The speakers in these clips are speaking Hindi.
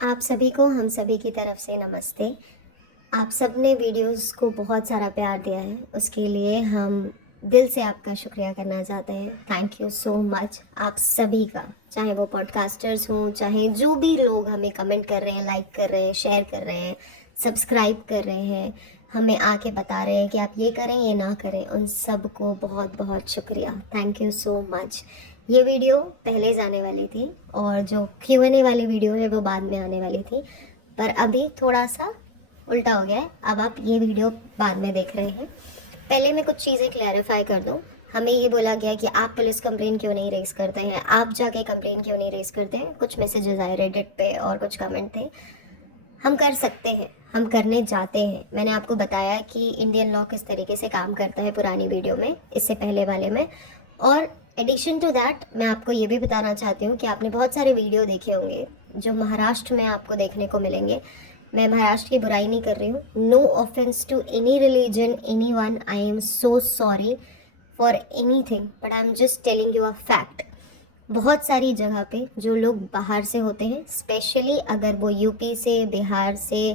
आप सभी को हम सभी की तरफ से नमस्ते। आप सब ने वीडियोस को बहुत सारा प्यार दिया है, उसके लिए हम दिल से आपका शुक्रिया करना चाहते हैं। थैंक यू सो मच आप सभी का, चाहे वो पॉडकास्टर्स हों, चाहे जो भी लोग हमें कमेंट कर रहे हैं, लाइक कर रहे हैं, शेयर कर रहे हैं, सब्सक्राइब कर रहे हैं, हमें आके बता रहे हैं कि आप ये करें ये ना करें, उन सब को बहुत बहुत शुक्रिया। Thank you so much. ये वीडियो पहले जाने वाली थी और जो Q&A वाली वीडियो है वो बाद में आने वाली थी, पर अभी थोड़ा सा उल्टा हो गया है। अब आप ये वीडियो बाद में देख रहे हैं। पहले मैं कुछ चीज़ें क्लैरिफाई कर दूं। हमें ये बोला गया कि आप पुलिस कंप्लेन क्यों नहीं रेज करते हैं, आप जाके कंप्लेन क्यों नहीं रेज करते हैं। कुछ मैसेजेस आए रेडिट पे और कुछ कमेंट थे। हम कर सकते हैं, हम करने जाते हैं। मैंने आपको बताया कि इंडियन लॉ किस तरीके से काम करता है पुरानी वीडियो में, इससे पहले वाले में। और एडिशन टू दैट मैं आपको ये भी बताना चाहती हूँ कि आपने बहुत सारे वीडियो देखे होंगे जो महाराष्ट्र में आपको देखने को मिलेंगे। मैं महाराष्ट्र की बुराई नहीं कर रही हूँ। No offence to any religion, any one. I am so sorry for anything, but I am just telling you a fact. बहुत सारी जगह पे जो लोग बाहर से होते हैं, स्पेशली अगर वो यूपी से, बिहार से,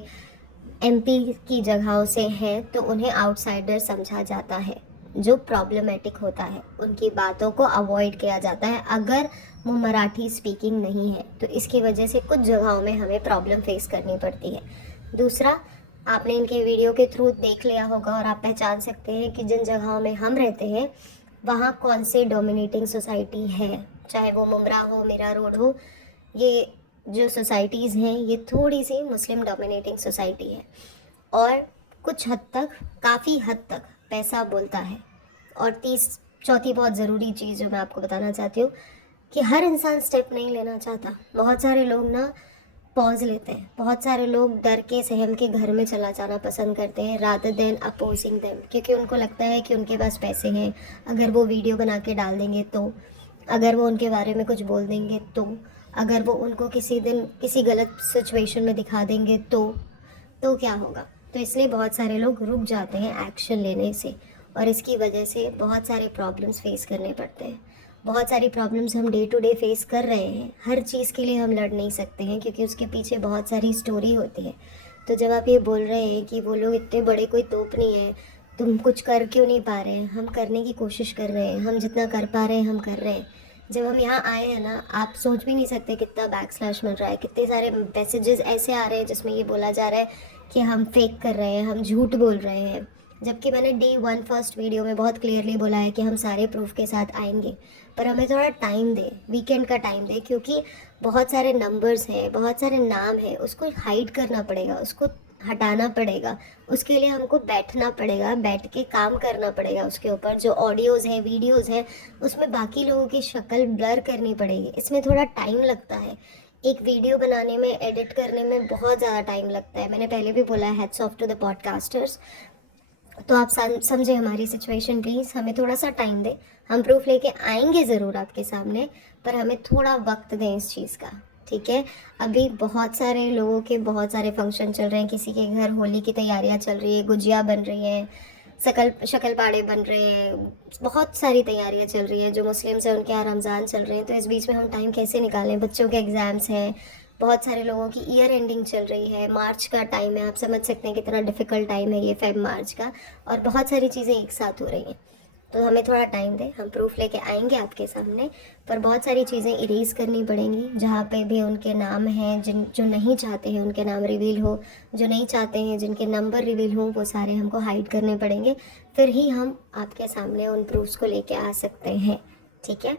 एमपी की जगहों से हैं, तो उन्हें आउटसाइडर समझा जाता है। जो प्रॉब्लमेटिक होता है उनकी बातों को अवॉइड किया जाता है अगर वो मराठी स्पीकिंग नहीं है, तो इसकी वजह से कुछ जगहों में हमें प्रॉब्लम फेस करनी पड़ती है। दूसरा, आपने इनके वीडियो के थ्रू देख लिया होगा और आप पहचान सकते हैं कि जिन जगहों में हम रहते हैं वहाँ कौन सी डोमिनेटिंग सोसाइटी है। चाहे वो मुमरा हो, मीरा रोड हो, ये जो सोसाइटीज़ हैं ये थोड़ी सी मुस्लिम डोमिनेटिंग सोसाइटी है। और कुछ हद तक, काफ़ी हद तक पैसा बोलता है। और चौथी बहुत ज़रूरी चीज़ जो मैं आपको बताना चाहती हूँ कि हर इंसान स्टेप नहीं लेना चाहता। बहुत सारे लोग ना पॉज लेते हैं, बहुत सारे लोग डर के सहम के घर में चला जाना पसंद करते हैं रादर देन अपोजिंग देम, क्योंकि उनको लगता है कि उनके पास पैसे हैं, अगर वो वीडियो बना के डाल देंगे तो, अगर वो उनके बारे में कुछ बोल देंगे तो, अगर वो उनको किसी दिन किसी गलत सिचुएशन में दिखा देंगे तो क्या होगा। तो इसलिए बहुत सारे लोग रुक जाते हैं एक्शन लेने से, और इसकी वजह से बहुत सारे प्रॉब्लम्स फेस करने पड़ते हैं। बहुत सारी प्रॉब्लम्स हम डे टू डे फेस कर रहे हैं। हर चीज़ के लिए हम लड़ नहीं सकते हैं क्योंकि उसके पीछे बहुत सारी स्टोरी होती है। तो जब आप ये बोल रहे हैं कि वो लोग इतने बड़े कोई तोप नहीं है, तुम कुछ कर क्यों नहीं पा रहे हैं, हम करने की कोशिश कर रहे हैं, हम जितना कर पा रहे हैं हम कर रहे हैं। जब हम यहाँ आए हैं ना, आप सोच भी नहीं सकते कितना बैक स्लैश मिल रहा है, कितने सारे मैसेजेस ऐसे आ रहे हैं जिसमें ये बोला जा रहा है कि हम फेक कर रहे हैं, हम झूठ बोल रहे हैं। जबकि मैंने D1 फर्स्ट वीडियो में बहुत क्लियरली बोला है कि हम सारे प्रूफ के साथ आएंगे, पर हमें थोड़ा टाइम दे, वीकेंड का टाइम दे, क्योंकि बहुत सारे नंबर्स हैं, बहुत सारे नाम हैं, उसको हाइड करना पड़ेगा, उसको हटाना पड़ेगा। उसके लिए हमको बैठना पड़ेगा, बैठ के काम करना पड़ेगा उसके ऊपर। जो ऑडियोज़ हैं, वीडियोज़ हैं, उसमें बाकी लोगों की शक्ल ब्लर करनी पड़ेगी। इसमें थोड़ा टाइम लगता है। एक वीडियो बनाने में, एडिट करने में बहुत ज़्यादा टाइम लगता है। मैंने पहले भी बोला है, hats off to the podcasters. तो आप समझे हमारी सिचुएशन प्लीज़, हमें थोड़ा सा टाइम दें। हम प्रूफ लेके आएंगे ज़रूर आपके सामने, पर हमें थोड़ा वक्त दें इस चीज़ का, ठीक है। अभी बहुत सारे लोगों के बहुत सारे फंक्शन चल रहे हैं, किसी के घर होली की तैयारियां चल रही है, गुजिया बन रही हैं, शक्ल पाड़े बन रहे हैं, बहुत सारी तैयारियां चल रही है। जो मुस्लिम्स हैं उनके यहाँ रमज़ान चल रहे हैं, तो इस बीच में हम टाइम कैसे निकालें। बच्चों के एग्ज़ाम्स हैं, बहुत सारे लोगों की ईयर एंडिंग चल रही है, मार्च का टाइम है, आप समझ सकते हैं कितना डिफ़िकल्ट टाइम है ये फेब मार्च का, और बहुत सारी चीज़ें एक साथ हो रही हैं। तो हमें थोड़ा टाइम दें, हम प्रूफ लेके आएंगे आपके सामने, पर बहुत सारी चीज़ें इरेज करनी पड़ेंगी। जहाँ पे भी उनके नाम हैं, जिन जो नहीं चाहते हैं उनके नाम रिवील हो, जो नहीं चाहते हैं जिनके नंबर रिवील हो, वो सारे हमको हाइड करने पड़ेंगे। फिर ही हम आपके सामने उन प्रूफ्स को लेके आ सकते हैं, ठीक है।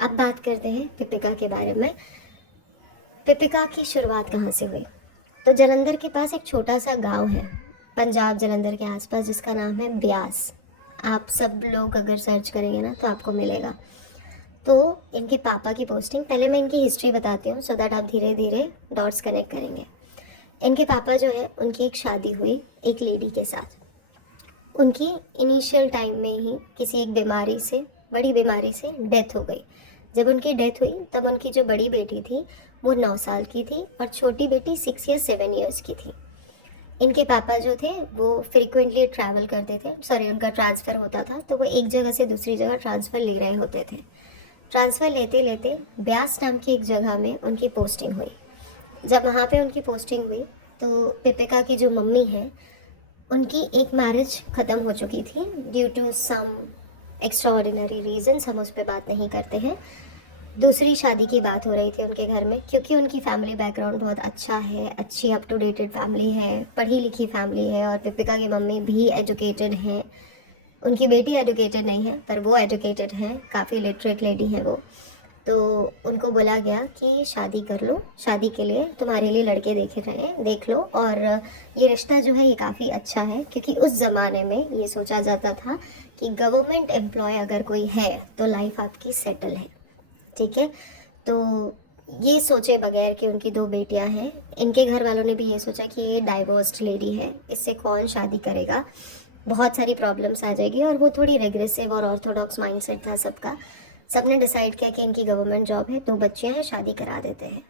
अब बात करते हैं पिपिका के बारे में। पिपिका की शुरुआत कहाँ से हुई? तो जलंधर के पास एक छोटा सा गांव है, पंजाब जलंधर के आसपास, जिसका नाम है ब्यास। आप सब लोग अगर सर्च करेंगे ना तो आपको मिलेगा। तो इनके पापा की पोस्टिंग, पहले मैं इनकी हिस्ट्री बताती हूँ सो दैट आप धीरे धीरे डॉट्स कनेक्ट करेंगे। इनके पापा जो है, उनकी एक शादी हुई एक लेडी के साथ। उनकी इनिशियल टाइम में ही किसी एक बीमारी से, बड़ी बीमारी से डेथ हो गई। जब उनकी डेथ हुई तब उनकी जो बड़ी बेटी थी वो 9 साल की थी और छोटी बेटी 6 या 7 ईयर्स की थी। इनके पापा जो थे वो फ्रिक्वेंटली ट्रैवल करते थे, सॉरी उनका ट्रांसफ़र होता था, तो वो एक जगह से दूसरी जगह ट्रांसफ़र ले रहे होते थे। ट्रांसफ़र लेते लेते ब्यास नाम की एक जगह में उनकी पोस्टिंग हुई। जब वहाँ पे उनकी पोस्टिंग हुई तो पिपिका की जो मम्मी है उनकी एक मैरिज ख़त्म हो चुकी थी due to some extraordinary reasons, हम उस पर बात नहीं करते हैं। दूसरी शादी की बात हो रही थी उनके घर में, क्योंकि उनकी फैमिली बैकग्राउंड बहुत अच्छा है, अच्छी अप टू डेटेड फैमिली है, पढ़ी लिखी फैमिली है, और पिपिका की मम्मी भी एजुकेटेड हैं। उनकी बेटी एजुकेटेड नहीं है पर वो एजुकेटेड है, काफ़ी लिटरेट लेडी है वो। तो उनको बोला गया कि शादी कर लो, शादी के लिए तुम्हारे लिए लड़के देख लो, और ये रिश्ता जो है ये काफ़ी अच्छा है, क्योंकि उस ज़माने में ये सोचा जाता था कि गवर्नमेंट एम्प्लॉय अगर कोई है तो लाइफ आपकी सेटल है। ठीक है, तो ये सोचे बगैर कि उनकी 2 बेटियां हैं, इनके घर वालों ने भी ये सोचा कि ये डाइवोर्स्ड लेडी है, इससे कौन शादी करेगा, बहुत सारी प्रॉब्लम्स आ जाएगी। और वो थोड़ी रेग्रेसिव और ऑर्थोडॉक्स माइंडसेट था सबका। सबने डिसाइड किया कि इनकी गवर्नमेंट जॉब है, 2 बच्चियां हैं, शादी करा देते हैं।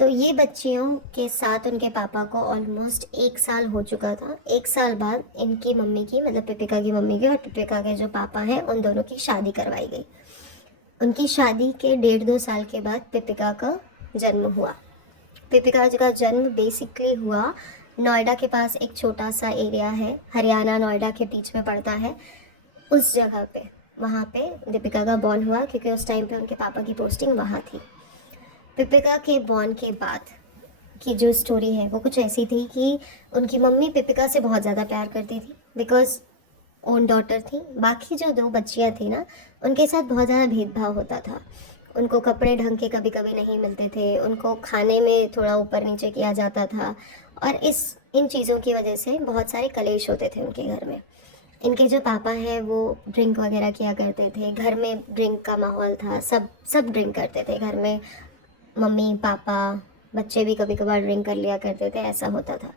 तो ये बच्चियों के साथ उनके पापा को ऑलमोस्ट 1 साल हो चुका था। 1 साल बाद इनकी मम्मी की, मतलब पिपिका की मम्मी की और पिपिका के जो पापा हैं उन दोनों की शादी करवाई गई। उनकी शादी के 1.5-2 साल के बाद पिपिका का जन्म हुआ। पिपिका का जन्म बेसिकली हुआ नोएडा के पास, एक छोटा सा एरिया है, हरियाणा नोएडा के बीच में पड़ता है, उस जगह पे, वहाँ पे दीपिका का बॉर्न हुआ, क्योंकि उस टाइम पे उनके पापा की पोस्टिंग वहाँ थी। पिपिका के बॉर्न के बाद की जो स्टोरी है वो कुछ ऐसी थी कि उनकी मम्मी पिपिका से बहुत ज़्यादा प्यार करती थी, बिकॉज ओन डॉटर थी। बाकी जो 2 बच्चियाँ थी ना, उनके साथ बहुत ज़्यादा भेदभाव होता था। उनको कपड़े ढंग के कभी कभी नहीं मिलते थे, उनको खाने में थोड़ा ऊपर नीचे किया जाता था, और इन चीज़ों की वजह से बहुत सारे कलेश होते थे उनके घर में। इनके जो पापा हैं वो ड्रिंक वगैरह किया करते थे, घर में ड्रिंक का माहौल था, सब ड्रिंक करते थे घर में, मम्मी पापा बच्चे भी कभी कभार ड्रिंक कर लिया करते थे, ऐसा होता था।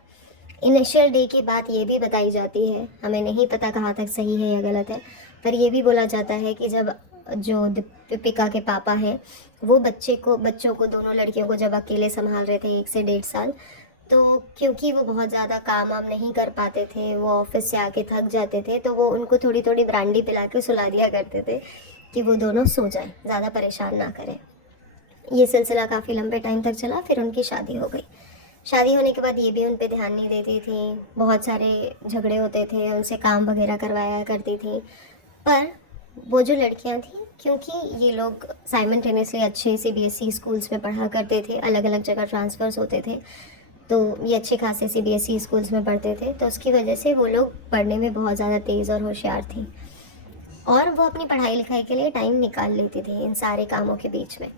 इनिशियल डे की बात ये भी बताई जाती है, हमें नहीं पता कहाँ तक सही है या गलत है, पर ये भी बोला जाता है कि जब जो पिपिका के पापा हैं वो बच्चों को दोनों लड़कियों को जब अकेले संभाल रहे थे 1 से 1.5 साल, तो क्योंकि वो बहुत ज़्यादा काम वाम नहीं कर पाते थे, वो ऑफिस से आके थक जाते थे, तो वो उनको थोड़ी थोड़ी ब्रांडी पिला के सुला दिया करते थे कि वो दोनों सो जाएं, ज़्यादा परेशान ना करें। ये सिलसिला काफ़ी लंबे टाइम तक चला, फिर उनकी शादी हो गई। शादी होने के बाद ये भी उन पे ध्यान नहीं देती थी, बहुत सारे झगड़े होते थे, उनसे काम वगैरह करवाया करती थी। पर वो जो लड़कियां थी, क्योंकि ये लोग साइमल्टेनियसली अच्छे सीबीएसई स्कूल्स में पढ़ा करते थे, अलग अलग जगह ट्रांसफ़र्स होते थे, तो ये अच्छे खासे सीबीएसई स्कूल्स में पढ़ते थे, तो उसकी वजह से वो लोग पढ़ने में बहुत ज़्यादा तेज़ और होशियार थी, और वो अपनी पढ़ाई लिखाई के लिए टाइम निकाल लेती थी इन सारे कामों के बीच में।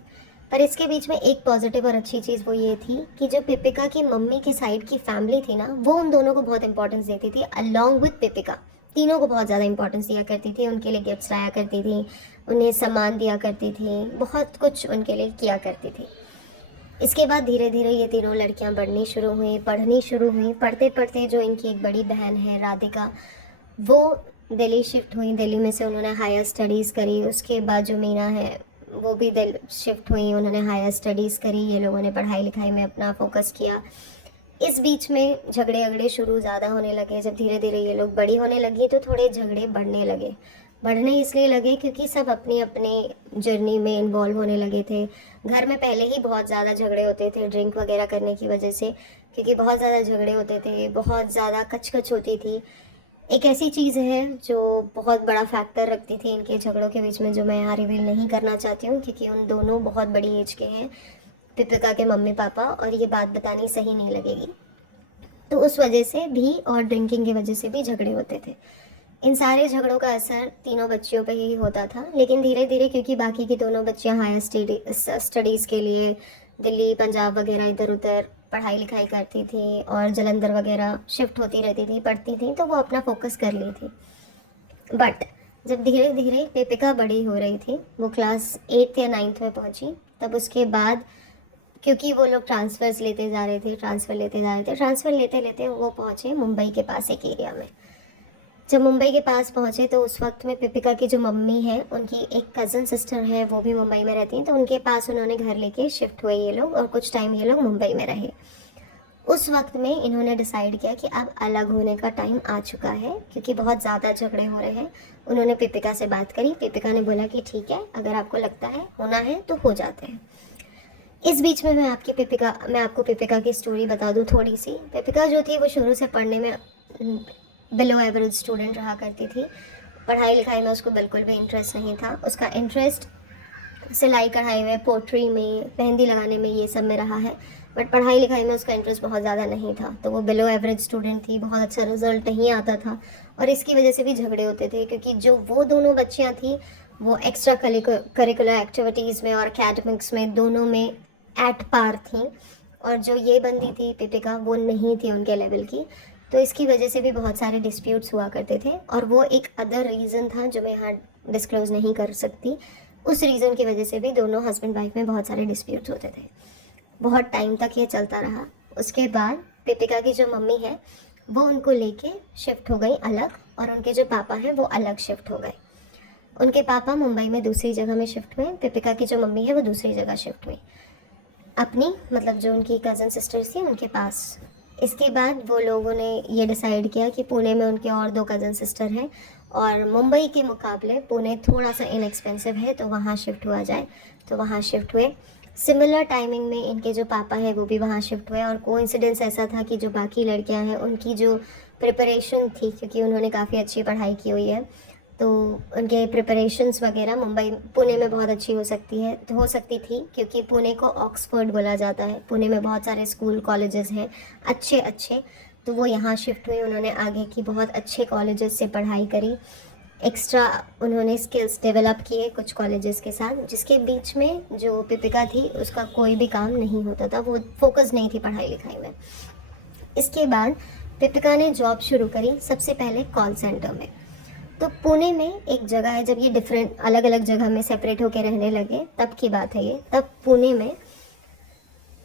पर इसके बीच में एक पॉजिटिव और अच्छी चीज़ वो ये थी कि जो पिपिका की मम्मी की साइड की फैमिली थी ना, वो उन दोनों को बहुत इंपॉर्टेंस देती थी, अलॉन्ग विद पिपिका। तीनों को बहुत ज़्यादा इंपॉर्टेंस दिया करती थी, उनके लिए गिफ्ट्स लाया करती थी, उन्हें सामान दिया करती थी, बहुत कुछ उनके लिए किया करती थी। इसके बाद धीरे धीरे ये तीनों लड़कियां बढ़नी शुरू हुई, पढ़नी शुरू हुई। पढ़ते पढ़ते जो इनकी एक बड़ी बहन है राधिका, वो दिल्ली शिफ्ट हुई, दिल्ली में से उन्होंने हायर स्टडीज़ करी। उसके बाद जो मीना है वो भी दिल्ली शिफ्ट हुई, उन्होंने हायर स्टडीज़ करी, ये लोगों ने पढ़ाई लिखाई में अपना फोकस किया। इस बीच में झगड़े अगड़े शुरू ज़्यादा होने लगे। जब धीरे धीरे ये लोग बड़ी होने लगी तो थोड़े झगड़े बढ़ने इसलिए लगे क्योंकि सब अपनी अपनी जर्नी में इन्वॉल्व होने लगे थे। घर में पहले ही बहुत ज़्यादा झगड़े होते थे ड्रिंक वगैरह करने की वजह से, क्योंकि बहुत ज़्यादा झगड़े होते थे, बहुत ज़्यादा कचकच होती थी। एक ऐसी चीज़ है जो बहुत बड़ा फैक्टर रखती थी इनके झगड़ों के बीच में, जो मैं यहाँ रिवील नहीं करना चाहती हूँ क्योंकि उन दोनों बहुत बड़ी एज के हैं, पिपिका के मम्मी पापा, और ये बात बतानी सही नहीं लगेगी। तो उस वजह से भी और ड्रिंकिंग की वजह से भी झगड़े होते थे। इन सारे झगड़ों का असर तीनों बच्चियों पे ही होता था, लेकिन धीरे धीरे क्योंकि बाकी की दोनों बच्चियां हायर स्टडीज़ के लिए दिल्ली पंजाब वगैरह इधर उधर पढ़ाई लिखाई करती थी और जलंधर वगैरह शिफ्ट होती रहती थी, पढ़ती थी, तो वो अपना फोकस कर ली थी। बट जब धीरे धीरे पिपिका बड़ी हो रही थी, वो क्लास 8th या 9th में पहुंची, तब उसके बाद क्योंकि वो लोग ट्रांसफ़र लेते लेते वो पहुँचे मुंबई के पास एक एरिया में। जब मुंबई के पास पहुँचे तो उस वक्त में पिपिका की जो मम्मी है, उनकी एक कज़न सिस्टर है, वो भी मुंबई में रहती हैं, तो उनके पास उन्होंने घर लेके शिफ्ट हुए ये लोग, और कुछ टाइम ये लोग मुंबई में रहे। उस वक्त में इन्होंने डिसाइड किया कि अब अलग होने का टाइम आ चुका है, क्योंकि बहुत ज़्यादा झगड़े हो रहे हैं। उन्होंने पिपिका से बात करी, पिपिका ने बोला कि ठीक है, अगर आपको लगता है होना है तो हो जाते हैं। इस बीच में मैं आपको पिपिका की स्टोरी बता दूँ थोड़ी सी। पिपिका जो थी वो शुरू से पढ़ने में बिलो एवरेज स्टूडेंट रहा करती थी। पढ़ाई लिखाई में उसको बिल्कुल भी इंटरेस्ट नहीं था। उसका इंटरेस्ट सिलाई कढ़ाई में, पोट्री में, मेहंदी लगाने में, ये सब में रहा है, बट पढ़ाई लिखाई में उसका इंटरेस्ट बहुत ज़्यादा नहीं था। तो वो बिलो एवरेज स्टूडेंट थी, बहुत अच्छा रिजल्ट नहीं आता था और इसकी वजह से भी झगड़े होते थे, क्योंकि जो वो दोनों बच्चियाँ थी वो एक्स्ट्रा करिकुलर एक्टिविटीज़ में और एकेडमिक्स में दोनों में एट पार थी, और जो ये बंदी थी पिपिका वो नहीं थी उनके लेवल की। तो इसकी वजह से भी बहुत सारे डिस्प्यूट्स हुआ करते थे, और वो एक अदर रीज़न था जो मैं यहाँ डिस्क्लोज़ नहीं कर सकती। उस रीज़न की वजह से भी दोनों हस्बैंड वाइफ में बहुत सारे डिस्प्यूट्स होते थे। बहुत टाइम तक ये चलता रहा। उसके बाद पिपिका की जो मम्मी है वो उनको लेके शिफ्ट हो गई अलग, और उनके जो पापा हैं वो अलग शिफ्ट हो गए। उनके पापा मुंबई में दूसरी जगह में शिफ्ट हुए, पिपिका की जो मम्मी है वो दूसरी जगह शिफ्ट हुई, अपनी मतलब जो उनकी कज़न सिस्टर्स थी उनके पास। इसके बाद वो लोगों ने ये डिसाइड किया कि पुणे में उनके और 2 कज़न सिस्टर हैं, और मुंबई के मुकाबले पुणे थोड़ा सा इनएक्सपेंसिव है, तो वहाँ शिफ्ट हुआ जाए। तो वहाँ शिफ्ट हुए। सिमिलर टाइमिंग में इनके जो पापा हैं वो भी वहाँ शिफ्ट हुए, और कोइंसिडेंस ऐसा था कि जो बाकी लड़कियाँ हैं उनकी जो प्रिपरेशन थी, क्योंकि उन्होंने काफ़ी अच्छी पढ़ाई की हुई है, तो उनके प्रिपरेशंस वगैरह पुणे में बहुत अच्छी हो सकती थी, क्योंकि पुणे को ऑक्सफोर्ड बोला जाता है। पुणे में बहुत सारे स्कूल कॉलेजेस हैं अच्छे अच्छे। तो वो यहाँ शिफ्ट हुई, उन्होंने आगे की बहुत अच्छे कॉलेजेस से पढ़ाई करी, एक्स्ट्रा उन्होंने स्किल्स डेवलप किए कुछ कॉलेजेस के साथ, जिसके बीच में जो पिपिका थी उसका कोई भी काम नहीं होता था, वो फोकस नहीं थी पढ़ाई लिखाई में। इसके बाद पिपिका ने जॉब शुरू करी सबसे पहले कॉल सेंटर में। तो पुणे में एक जगह है, जब ये डिफरेंट अलग अलग जगह में सेपरेट होकर रहने लगे तब की बात है ये। तब पुणे में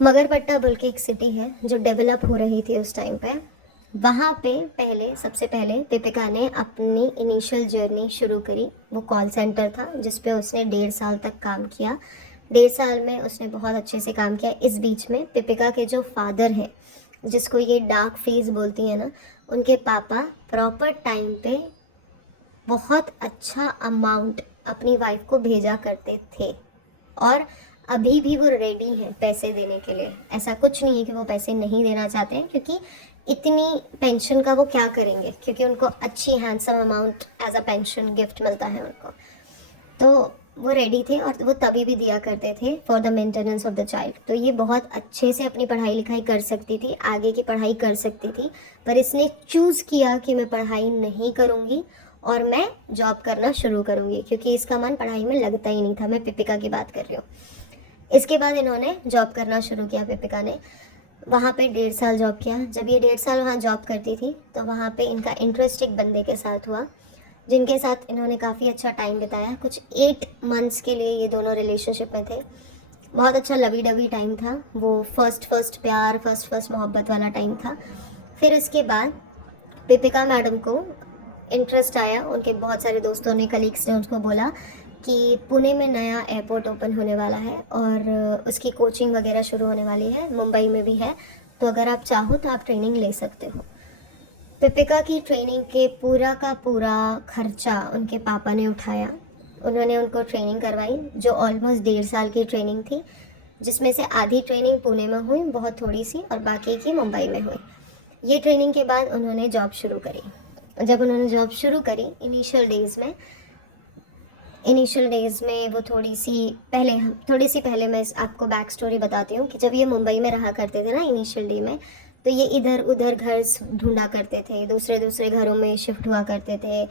मगरपट्टा बोल के एक सिटी है जो डेवलप हो रही थी उस टाइम पे। वहाँ पे सबसे पहले पिपिका ने अपनी इनिशियल जर्नी शुरू करी। वो कॉल सेंटर था जिस पे उसने 1.5 साल तक काम किया। 1.5 साल में उसने बहुत अच्छे से काम किया। इस बीच में पिपिका के जो फादर हैं, जिसको ये डार्क फेज बोलती है ना, उनके पापा प्रॉपर टाइम पे बहुत अच्छा अमाउंट अपनी वाइफ को भेजा करते थे, और अभी भी वो रेडी हैं पैसे देने के लिए। ऐसा कुछ नहीं है कि वो पैसे नहीं देना चाहते हैं, क्योंकि इतनी पेंशन का वो क्या करेंगे, क्योंकि उनको अच्छी handsome amount as a pension gift मिलता है उनको। तो वो रेडी थे, और वो तभी भी दिया करते थे for the maintenance of the child. तो ये बहुत अच्छे से अपनी पढ़ाई लिखाई कर सकती थी, आगे की पढ़ाई कर सकती थी, पर इसने चूज़ किया कि मैं पढ़ाई नहीं करूँगी और मैं जॉब करना शुरू करूँगी, क्योंकि इसका मन पढ़ाई में लगता ही नहीं था। मैं पिपिका की बात कर रही हूँ। इसके बाद इन्होंने जॉब करना शुरू किया। पिपिका ने वहाँ पे 1.5 साल जॉब किया। जब ये 1.5 साल वहाँ जॉब करती थी तो वहाँ पे इनका इंटरेस्ट एक बंदे के साथ हुआ, जिनके साथ इन्होंने काफ़ी अच्छा टाइम बिताया। कुछ 8 मंथ्स के लिए ये दोनों रिलेशनशिप में थे। बहुत अच्छा लवी डवी टाइम था वो, फर्स्ट प्यार, फर्स्ट मोहब्बत वाला टाइम था। फिर इसके बाद पिपिका मैडम को इंटरेस्ट आया, उनके बहुत सारे दोस्तों ने, कलीग्स ने उसको बोला कि पुणे में नया एयरपोर्ट ओपन होने वाला है और उसकी कोचिंग वगैरह शुरू होने वाली है, मुंबई में भी है, तो अगर आप चाहो तो आप ट्रेनिंग ले सकते हो। पिपिका की ट्रेनिंग के पूरा का पूरा खर्चा उनके पापा ने उठाया। उन्होंने उनको ट्रेनिंग करवाई जो ऑलमोस्ट 1.5 साल की ट्रेनिंग थी, जिसमें से आधी ट्रेनिंग पुणे में हुई, बहुत थोड़ी सी, और बाकी की मुंबई में हुई। ये ट्रेनिंग के बाद उन्होंने जॉब शुरू करी। जब उन्होंने जॉब शुरू करी इनिशियल डेज़ में वो थोड़ी सी पहले मैं आपको बैक स्टोरी बताती हूँ कि जब ये मुंबई में रहा करते थे ना इनिशियल डे में, तो ये इधर उधर घर ढूंढा करते थे, दूसरे घरों में शिफ्ट हुआ करते थे।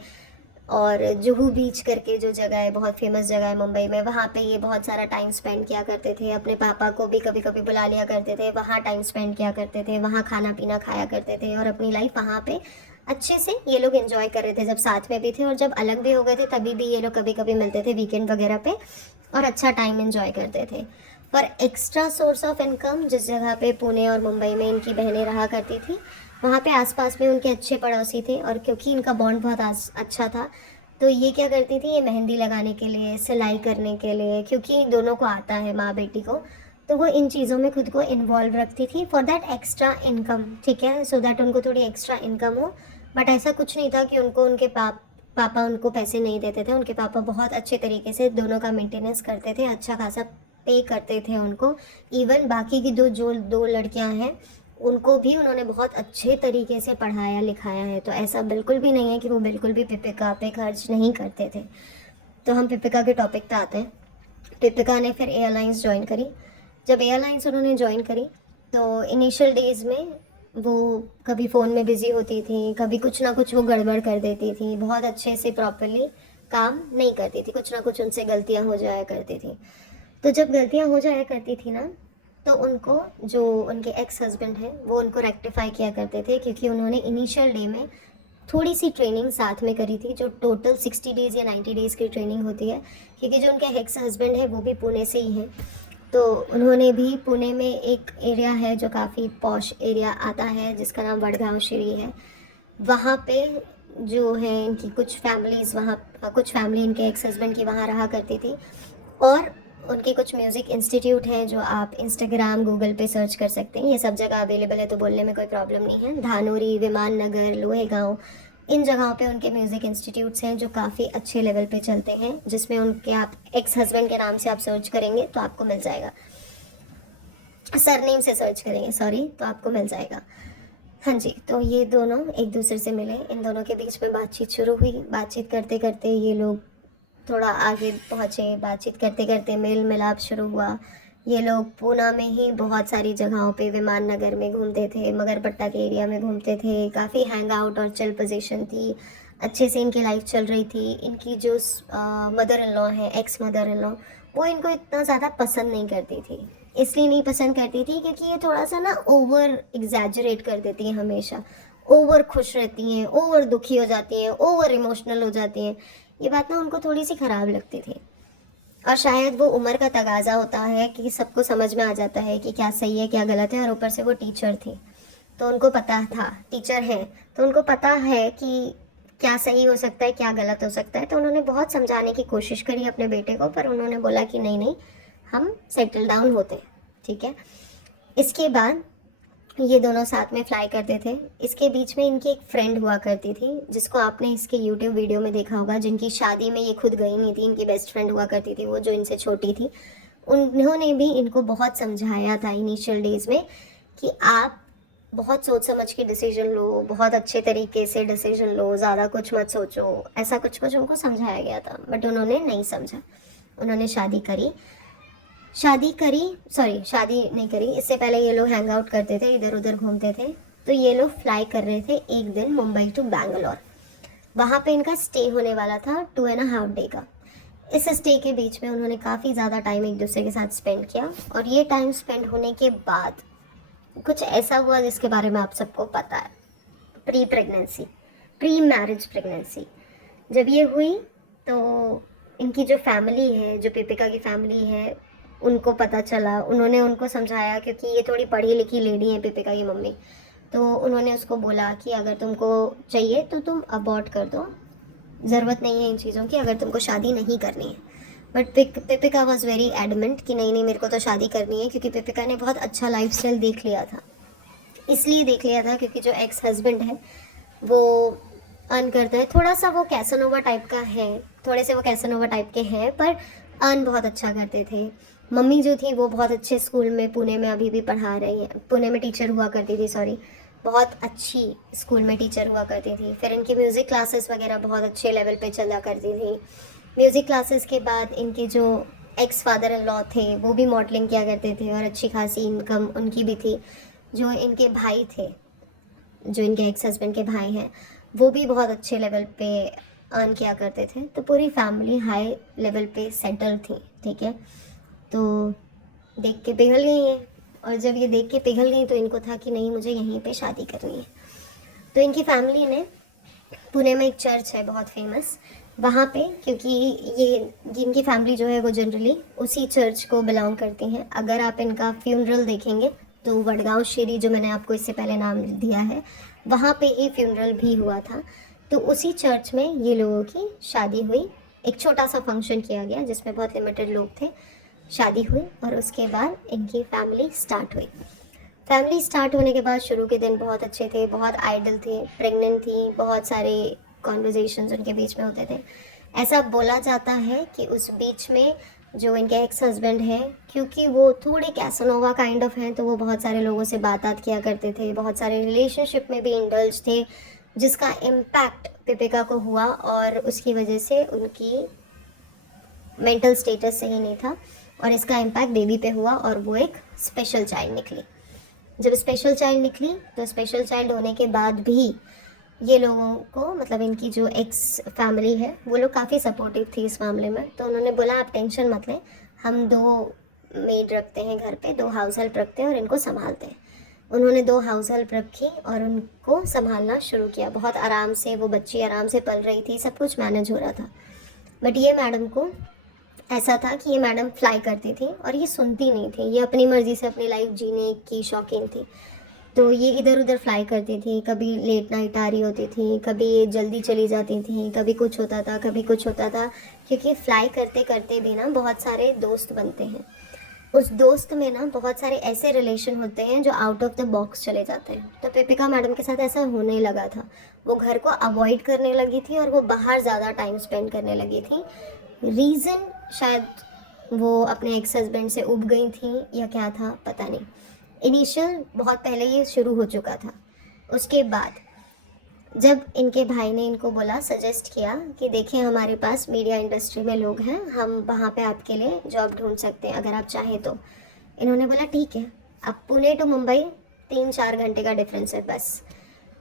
और जुहू बीच करके जो जगह है, बहुत फेमस जगह है मुंबई में, वहाँ पे ये बहुत सारा टाइम स्पेंड किया करते थे। अपने पापा को भी कभी कभी बुला लिया करते थे, वहाँ टाइम स्पेंड किया करते थे, वहाँ खाना पीना खाया करते थे, और अपनी लाइफ वहाँ पे अच्छे से ये लोग एंजॉय कर रहे थे जब साथ में भी थे। और जब अलग भी हो गए थे तभी भी ये लोग कभी कभी मिलते थे वीकेंड वगैरह पे, और अच्छा टाइम एंजॉय करते थे। पर एक्स्ट्रा सोर्स ऑफ इनकम, जिस जगह पे पुणे और मुंबई में इनकी बहनें रहा करती थी, वहाँ पे आसपास में उनके अच्छे पड़ोसी थे, और क्योंकि इनका बॉन्ड बहुत अच्छा था, तो ये क्या करती थी, ये मेहंदी लगाने के लिए, सिलाई करने के लिए, क्योंकि दोनों को आता है माँ बेटी को, तो वो इन चीज़ों में खुद को इन्वॉल्व रखती थी फॉर दैट एक्स्ट्रा इनकम, ठीक है, सो दैट उनको थोड़ी एक्स्ट्रा इनकम हो। बट ऐसा कुछ नहीं था कि उनके पापा उनको पैसे नहीं देते थे। उनके पापा बहुत अच्छे तरीके से दोनों का मेंटेनेंस करते थे, अच्छा खासा पे करते थे उनको। इवन बाकी की जो दो लड़कियां हैं उनको भी उन्होंने बहुत अच्छे तरीके से पढ़ाया लिखाया है। तो ऐसा बिल्कुल भी नहीं है कि वो बिल्कुल भी पिपिका पे खर्च नहीं करते थे। तो हम पिपिका के टॉपिक पे आते हैं। पिपिका ने फिर एयरलाइंस ज्वाइन करी। जब एयरलाइंस उन्होंने ज्वाइन करी तो इनिशियल डेज़ में वो कभी फ़ोन में बिज़ी होती थी, कभी कुछ ना कुछ वो गड़बड़ कर देती थी, बहुत अच्छे से प्रॉपरली काम नहीं करती थी, कुछ ना कुछ उनसे गलतियां हो जाया करती थी। तो जब गलतियां हो जाया करती थी ना, तो उनको जो उनके एक्स हस्बैंड हैं वो उनको रेक्टिफाई किया करते थे, क्योंकि उन्होंने इनिशियल डे में थोड़ी सी ट्रेनिंग साथ में करी थी, जो टोटल 60 डेज़ या 90 डेज़ की ट्रेनिंग होती है। क्योंकि जो उनके एक्स हस्बैंड है वो भी पुणे से ही हैं, तो उन्होंने भी पुणे में एक एरिया है जो काफ़ी पॉश एरिया आता है जिसका नाम वडगांव श्री है। वहाँ पे जो है इनकी कुछ फैमिलीज़, वहाँ कुछ फैमिली इनके एक्स हस्बैंड की वहाँ रहा करती थी। और उनके कुछ म्यूज़िक इंस्टीट्यूट हैं जो आप इंस्टाग्राम गूगल पे सर्च कर सकते हैं, ये सब जगह अवेलेबल है, तो बोलने में कोई प्रॉब्लम नहीं है। धानोरी, विमान नगर, लोहेगांव, इन जगहों पे उनके म्यूज़िक इंस्टीट्यूट्स हैं जो काफ़ी अच्छे लेवल पे चलते हैं, जिसमें उनके आप एक्स हस्बैंड के नाम से आप सर्च करेंगे तो आपको मिल जाएगा, सरनेम से सर्च करेंगे सॉरी, तो आपको मिल जाएगा। हाँ जी, तो ये दोनों एक दूसरे से मिले, इन दोनों के बीच में बातचीत शुरू हुई। बातचीत करते करते ये लोग थोड़ा आगे पहुँचे, बातचीत करते करते मेल मिलाप शुरू हुआ। ये लोग पूना में ही बहुत सारी जगहों पे, विमान नगर में घूमते थे, मगरपट्टा के एरिया में घूमते थे, काफ़ी हैंग आउट और चिल पोजीशन थी, अच्छे से इनकी लाइफ चल रही थी। इनकी जो मदर इन लॉ है, एक्स मदर इन लॉ, वो इनको इतना ज़्यादा पसंद नहीं करती थी। इसलिए नहीं पसंद करती थी क्योंकि ये थोड़ा सा ना ओवर एग्जैजरेट कर देती हैं, हमेशा ओवर खुश रहती हैं, ओवर दुखी हो जाती हैं, ओवर इमोशनल हो जाती हैं। ये बात ना उनको थोड़ी सी ख़राब लगती थी। और शायद वो उम्र का तगाज़ा होता है कि सबको समझ में आ जाता है कि क्या सही है क्या गलत है। और ऊपर से वो टीचर थी तो उनको पता था, टीचर हैं तो उनको पता है कि क्या सही हो सकता है क्या गलत हो सकता है। तो उन्होंने बहुत समझाने की कोशिश करी अपने बेटे को, पर उन्होंने बोला कि नहीं नहीं, हम सेटल डाउन होते हैं, ठीक है। इसके बाद ये दोनों साथ में फ्लाई करते थे। इसके बीच में इनकी एक फ्रेंड हुआ करती थी जिसको आपने इसके यूट्यूब वीडियो में देखा होगा, जिनकी शादी में ये खुद गई नहीं थी, इनकी बेस्ट फ्रेंड हुआ करती थी, वो जो इनसे छोटी थी। उन्होंने भी इनको बहुत समझाया था इनिशियल डेज में कि आप बहुत सोच समझ के डिसीजन लो, बहुत अच्छे तरीके से डिसीजन लो, ज़्यादा कुछ मत सोचो, ऐसा कुछ कुछ उनको समझाया गया था। बट उन्होंने नहीं समझा, उन्होंने शादी करी शादी नहीं करी। इससे पहले ये लोग हैंग आउट करते थे, इधर उधर घूमते थे। तो ये लोग फ्लाई कर रहे थे एक दिन मुंबई टू बैंगलोर। वहाँ पे इनका स्टे होने वाला था 2.5 डे का। इस स्टे के बीच में उन्होंने काफ़ी ज़्यादा टाइम एक दूसरे के साथ स्पेंड किया। और ये टाइम स्पेंड होने के बाद कुछ ऐसा हुआ जिसके बारे में आप सबको पता है, प्री मैरिज प्रेगनेंसी। जब ये हुई तो इनकी जो फैमिली है, जो पिपिका की फैमिली है, उनको पता चला। उन्होंने उनको समझाया, क्योंकि ये थोड़ी पढ़ी लिखी लेडी है पिपिका की मम्मी, तो उन्होंने उसको बोला कि अगर तुमको चाहिए तो तुम अबॉर्ट कर दो, ज़रूरत नहीं है इन चीज़ों की, अगर तुमको शादी नहीं करनी है। बट पिपिका वॉज वेरी एडमेंट कि नहीं नहीं, मेरे को तो शादी करनी है, क्योंकि पिपिका ने बहुत अच्छा लाइफस्टाइल देख लिया था। इसलिए देख लिया था क्योंकि जो एक्स हस्बैंड है वो अर्न करता है, थोड़ा सा वो कैसनोवा टाइप का है, थोड़े से वो कैसनोवा टाइप के हैं, पर अर्न बहुत अच्छा करते थे। मम्मी जो थी वो बहुत अच्छे स्कूल में पुणे में अभी भी पढ़ा रही हैं, पुणे में टीचर हुआ करती थी, सॉरी, बहुत अच्छी स्कूल में टीचर हुआ करती थी। फिर इनकी म्यूज़िक क्लासेस वगैरह बहुत अच्छे लेवल पे चला करती थी। म्यूज़िक क्लासेस के बाद इनके जो एक्स फादर इन लॉ थे वो भी मॉडलिंग किया करते थे और अच्छी खासी इनकम उनकी भी थी। जो इनके भाई थे, जो इनके एक्स हस्बैंड के भाई हैं, वो भी बहुत अच्छे लेवल पे अर्न किया करते थे। तो पूरी फैमिली हाई लेवल पे सेटल थी, ठीक है। तो देख के पिघल गई हैं। और जब ये देख के पिघल गई तो इनको था कि नहीं, मुझे यहीं पे शादी करनी है। तो इनकी फैमिली ने, पुणे में एक चर्च है बहुत फेमस, वहाँ पे, क्योंकि ये इनकी फैमिली जो है वो जनरली उसी चर्च को बिलोंग करती हैं। अगर आप इनका फ्यूनरल देखेंगे तो वडगांव श्री, जो मैंने आपको इससे पहले नाम दिया है, वहाँ पे ही फ्यूनरल भी हुआ था। तो उसी चर्च में ये लोगों की शादी हुई। एक छोटा सा फंक्शन किया गया जिसमें बहुत लिमिटेड लोग थे, शादी हुई और उसके बाद इनकी फैमिली स्टार्ट हुई। फैमिली स्टार्ट होने के बाद शुरू के दिन बहुत अच्छे थे, बहुत आइडल थे, प्रेग्नेंट थी, बहुत सारे कॉन्वर्जेशंस उनके बीच में होते थे। ऐसा बोला जाता है कि उस बीच में जो इनके एक्स हस्बैंड हैं, क्योंकि वो थोड़े कैसनोवा काइंड ऑफ हैं, तो वो बहुत सारे लोगों से बात किया करते थे, बहुत सारे रिलेशनशिप में भी इंडल्ज थे, जिसका इम्पैक्ट दीपिका को हुआ और उसकी वजह से उनकी मेंटल स्टेटस सही नहीं था और इसका इम्पैक्ट बेबी पे हुआ और वो एक स्पेशल चाइल्ड निकली। जब स्पेशल चाइल्ड निकली तो स्पेशल चाइल्ड होने के बाद भी ये लोगों को, मतलब इनकी जो एक्स फैमिली है, वो लोग काफ़ी सपोर्टिव थी इस मामले में। तो उन्होंने बोला आप टेंशन मत लें, हम 2 मेड रखते हैं घर पे, 2 हाउस हेल्प रखते हैं और इनको संभालते हैं। उन्होंने 2 हाउस हेल्प रखी और उनको संभालना शुरू किया। बहुत आराम से वो बच्ची आराम से पल रही थी, सब कुछ मैनेज हो रहा था। बट ये मैडम को ऐसा था कि ये मैडम फ्लाई करती थी और ये सुनती नहीं थी, ये अपनी मर्ज़ी से अपनी लाइफ जीने की शौकीन थी। तो ये इधर उधर फ्लाई करती थी, कभी लेट नाइट आ रही होती थी, कभी ये जल्दी चली जाती थी, कभी कुछ होता था, कभी कुछ होता था, क्योंकि फ्लाई करते करते भी ना बहुत सारे दोस्त बनते हैं। उस दोस्त में ना बहुत सारे ऐसे रिलेशन होते हैं जो आउट ऑफ द बॉक्स चले जाते हैं। तो दीपिका मैडम के साथ ऐसा होने लगा था, वो घर को अवॉइड करने लगी थी और वो बाहर ज़्यादा टाइम स्पेंड करने लगी थी। रीज़न शायद वो अपने एक्स हस्बैंड से उब गई थी या क्या था, पता नहीं। इनिशियल बहुत पहले ये शुरू हो चुका था। उसके बाद जब इनके भाई ने इनको बोला, सजेस्ट किया कि देखिए हमारे पास मीडिया इंडस्ट्री में लोग हैं, हम वहाँ पे आपके लिए जॉब ढूंढ सकते हैं अगर आप चाहें तो। इन्होंने बोला ठीक है। अब पुणे टू मुंबई 3-4 घंटे का डिफरेंस है बस।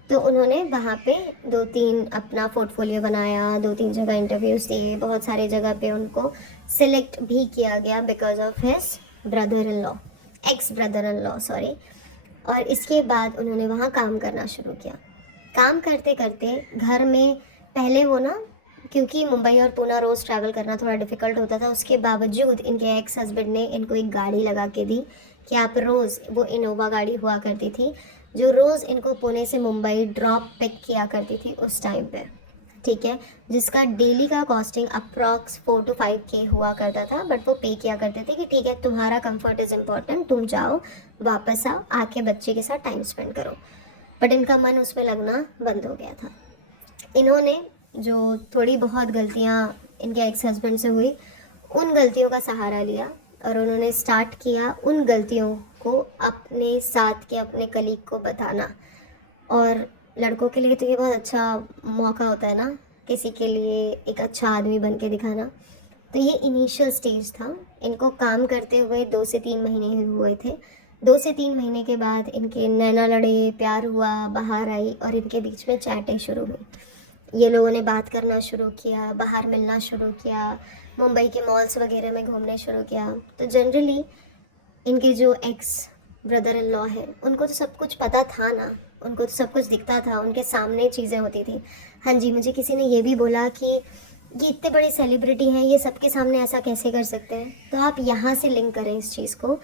तो उन्होंने वहाँ पे 2-3 अपना पोर्टफोलियो बनाया, 2-3 जगह इंटरव्यूज़ दिए, बहुत सारे जगह पे उनको सिलेक्ट भी किया गया because of his brother in law, x brother in law sorry. और इसके बाद उन्होंने वहाँ काम करना शुरू किया। काम करते करते घर में पहले वो ना, क्योंकि मुंबई और पुणे रोज़ ट्रैवल करना थोड़ा डिफ़िकल्ट होता था, उसके बावजूद इनके एक्स हस्बैंड ने इनको एक गाड़ी लगा के दी कि आप रोज़, वो इनोवा गाड़ी हुआ करती थी जो रोज़ इनको पुणे से मुंबई ड्रॉप पिक किया करती थी उस टाइम पे, ठीक है, जिसका डेली का कॉस्टिंग अप्रॉक्स 4 to 5K हुआ करता था। बट वो पे किया करते थे कि ठीक है तुम्हारा कंफर्ट इज़ इम्पॉर्टेंट, तुम जाओ वापस आओ, आके बच्चे के साथ टाइम स्पेंड करो। बट इनका मन उसमें लगना बंद हो गया था। इन्होंने जो थोड़ी बहुत गलतियाँ इनके एक्स हस्बैंड से हुई, उन गलतियों का सहारा लिया और उन्होंने स्टार्ट किया उन गलतियों को अपने साथ के अपने कलीग को बताना। और लड़कों के लिए तो ये बहुत अच्छा मौका होता है ना, किसी के लिए एक अच्छा आदमी बन के दिखाना। तो ये इनिशियल स्टेज था। इनको काम करते हुए 2 से 3 महीने ही हुए थे। 2 से 3 महीने के बाद इनके नैना लड़े, प्यार हुआ, बाहर आई और इनके बीच में चैटें शुरू हुई। ये लोगों ने बात करना शुरू किया, बाहर मिलना शुरू किया, मुंबई के मॉल्स वगैरह में घूमने शुरू किया। तो जनरली इनके जो एक्स ब्रदर इन लॉ है, उनको तो सब कुछ पता था ना, उनको तो सब कुछ दिखता था, उनके सामने चीज़ें होती थी। हाँ जी, मुझे किसी ने ये भी बोला कि ये इतने बड़े सेलिब्रिटी हैं, ये सबके सामने ऐसा कैसे कर सकते हैं। तो आप यहाँ से लिंक करें इस चीज़ को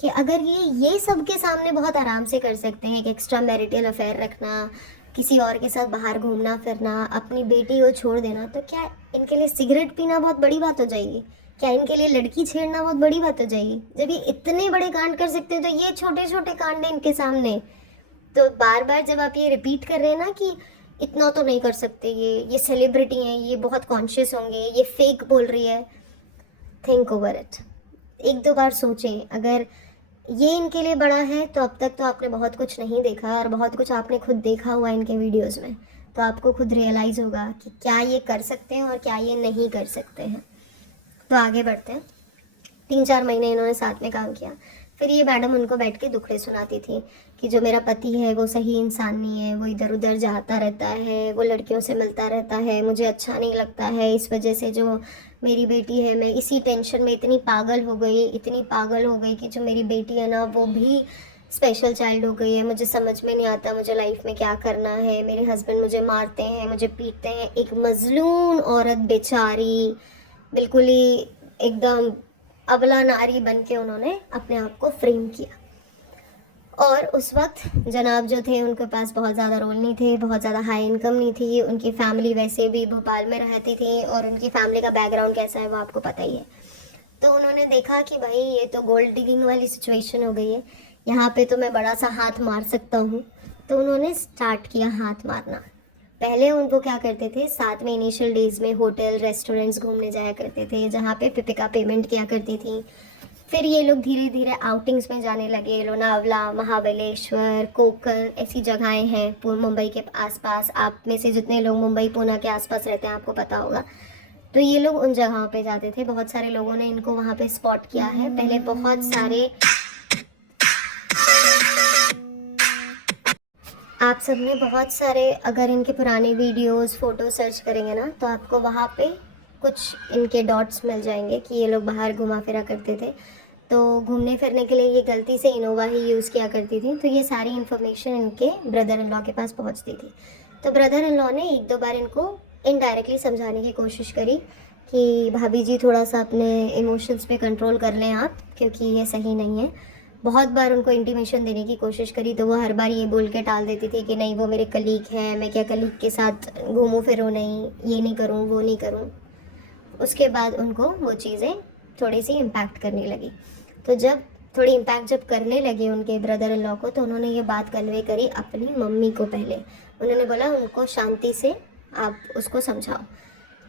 कि अगर ये सबके सामने बहुत आराम से कर सकते हैं, एक एक्स्ट्रा मैरिटल अफेयर रखना, किसी और के साथ बाहर घूमना फिरना, अपनी बेटी को छोड़ देना, तो क्या इनके लिए सिगरेट पीना बहुत बड़ी बात हो जाएगी? क्या इनके लिए लड़की छेड़ना बहुत बड़ी बात हो जाएगी? जब ये इतने बड़े कांड कर सकते हैं तो ये छोटे छोटे कांड हैं इनके सामने। तो बार बार जब आप ये रिपीट कर रहे हैं ना कि इतना तो नहीं कर सकते, ये सेलिब्रिटी हैं, ये बहुत कॉन्शियस होंगे, ये फेक बोल रही है, थिंक ओवर इट। 1-2 बार सोचें। अगर ये इनके लिए बड़ा है तो अब तक तो आपने बहुत कुछ नहीं देखा और बहुत कुछ आपने खुद देखा हुआ इनके वीडियोस में, तो आपको खुद रियलाइज़ होगा कि क्या ये कर सकते हैं और क्या ये नहीं कर सकते हैं। तो आगे बढ़ते हैं। 3-4 महीने इन्होंने साथ में काम किया। फिर ये मैडम उनको बैठ के दुखड़े सुनाती थी कि जो मेरा पति है वो सही इंसान नहीं है, वो इधर उधर जाता रहता है, वो लड़कियों से मिलता रहता है, मुझे अच्छा नहीं लगता है, इस वजह से जो मेरी बेटी है, मैं इसी टेंशन में इतनी पागल हो गई कि जो मेरी बेटी है ना वो भी स्पेशल चाइल्ड हो गई है, मुझे समझ में नहीं आता मुझे लाइफ में क्या करना है, मेरे हस्बैंड मुझे मारते हैं, मुझे पीटते हैं। एक मजलूम औरत बेचारी, बिल्कुल ही एकदम अबला नारी बन के उन्होंने अपने आप को फ्रेम किया। और उस वक्त जनाब जो थे उनके पास बहुत ज़्यादा रोल नहीं थे, बहुत ज़्यादा हाई इनकम नहीं थी, उनकी फैमिली वैसे भी भोपाल में रहती थी और उनकी फैमिली का बैकग्राउंड कैसा है वो आपको पता ही है। तो उन्होंने देखा कि भाई ये तो गोल्ड डिगिंग वाली सिचुएशन हो गई है, यहाँ पे तो मैं बड़ा सा हाथ मार सकता हूँ। तो उन्होंने स्टार्ट किया हाथ मारना। पहले उनको क्या करते थे, साथ में इनिशियल डेज में होटल रेस्टोरेंट्स घूमने जाया करते थे, जहाँ पे पिपिका पेमेंट किया करती थी। फिर ये लोग धीरे धीरे आउटिंग्स में जाने लगे, लोनावला, महाबलेश्वर, कोकण, ऐसी जगहें हैं मुंबई के आसपास। आप में से जितने लोग मुंबई पूना के आसपास रहते हैं आपको पता होगा। तो ये लोग उन जगहों पे जाते थे, बहुत सारे लोगों ने इनको वहाँ पे स्पॉट किया है। पहले बहुत सारे, आप सब ने बहुत सारे, अगर इनके पुराने वीडियोस फोटो सर्च करेंगे ना तो आपको वहाँ पे कुछ इनके डॉट्स मिल जाएंगे कि ये लोग बाहर घुमा फिरा करते थे। तो घूमने फिरने के लिए ये गलती से इनोवा ही यूज़ किया करती थी। तो ये सारी इन्फॉर्मेशन इनके ब्रदर इन लॉ के पास पहुँचती थी। तो ब्रदर इन लॉ ने एक दो बार इनको इनडायरेक्टली समझाने की कोशिश करी कि भाभी जी थोड़ा सा अपने इमोशंस पे कंट्रोल कर लें आप, क्योंकि ये सही नहीं है। बहुत बार उनको इंटीमेशन देने की कोशिश करी तो वो हर बार ये बोल के टाल देती थी कि नहीं वो मेरे कलीग हैं, मैं क्या कलीग के साथ घूमूं फिरूं नहीं, ये नहीं करूं वो नहीं करूं। उसके बाद उनको वो चीज़ें थोड़ी सी इम्पैक्ट करने लगी। तो जब थोड़ी इम्पैक्ट जब करने लगे उनके ब्रदर इन लॉ को, तो उन्होंने ये बात कन्वे करी अपनी मम्मी को। पहले उन्होंने बोला उनको शांति से आप उसको समझाओ।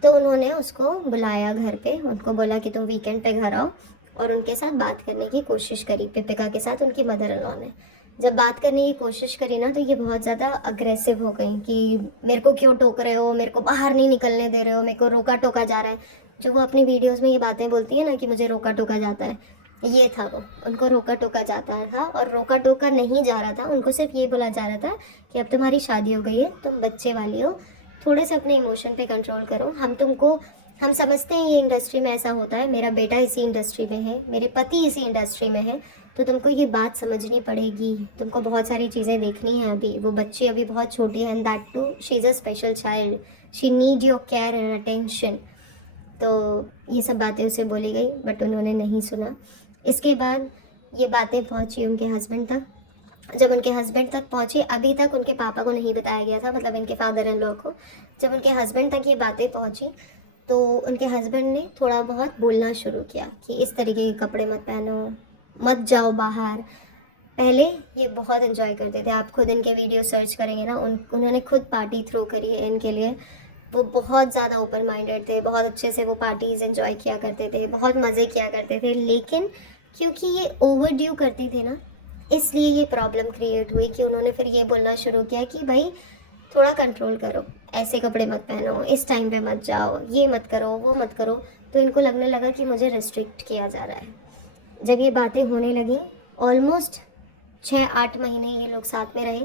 तो उन्होंने उसको बुलाया घर पे, उनको बोला कि तुम वीकेंड पे घर आओ, और उनके साथ बात करने की कोशिश करी। पिपिका के साथ उनकी मदर इन लॉ ने जब बात करने की कोशिश करी ना, तो ये बहुत ज़्यादा अग्रेसिव हो गई कि मेरे को क्यों टोक रहे हो, मेरे को बाहर नहीं निकलने दे रहे हो, मेरे को रोका टोका जा रहा है। जो वो अपनी वीडियोस में ये बातें बोलती है ना कि मुझे रोका टोका जाता है, ये था वो, उनको रोका टोका जाता था। और रोका टोका नहीं जा रहा था, उनको सिर्फ ये बोला जा रहा था कि अब तुम्हारी शादी हो गई है, तुम बच्चे वाली हो, थोड़े से अपने इमोशन पे कंट्रोल करो। हम समझते हैं ये इंडस्ट्री में ऐसा होता है, मेरा बेटा इसी इंडस्ट्री में है, मेरे पति इसी इंडस्ट्री में है, तो तुमको ये बात समझनी पड़ेगी, तुमको बहुत सारी चीज़ें देखनी है। अभी वो बच्ची अभी बहुत छोटी है, and that too she is a special child, she need your care and attention. तो ये सब बातें उसे बोली गई, बट उन्होंने नहीं सुना। इसके बाद ये बातें पहुंची उनके हस्बैंड तक। जब उनके हस्बैंड तक पहुंची, अभी तक उनके पापा को नहीं बताया गया था, मतलब इनके फादर इन लॉ को। जब उनके हस्बैंड तक ये बातें पहुंची तो उनके हस्बैंड ने थोड़ा बहुत बोलना शुरू किया कि इस तरीके के कपड़े मत पहनो, मत जाओ बाहर। पहले ये बहुत एंजॉय करते थे, आप खुद इनके वीडियो सर्च करेंगे ना, उन्होंने खुद पार्टी थ्रो करी है इनके लिए। वो बहुत ज़्यादा ओपन माइंडेड थे, बहुत अच्छे से वो पार्टीज़ एंजॉय किया करते थे, बहुत मज़े किया करते थे। लेकिन क्योंकि ये ओवर ड्यू करते थे ना, इसलिए ये प्रॉब्लम क्रिएट हुई कि उन्होंने फिर ये बोलना शुरू किया कि भाई थोड़ा कंट्रोल करो, ऐसे कपड़े मत पहनो, इस टाइम पे मत जाओ, ये मत करो वो मत करो। तो इनको लगने लगा कि मुझे रिस्ट्रिक्ट किया जा रहा है। जब ये बातें होने लगी, ऑलमोस्ट 6-8 महीने ये लोग साथ में रहे।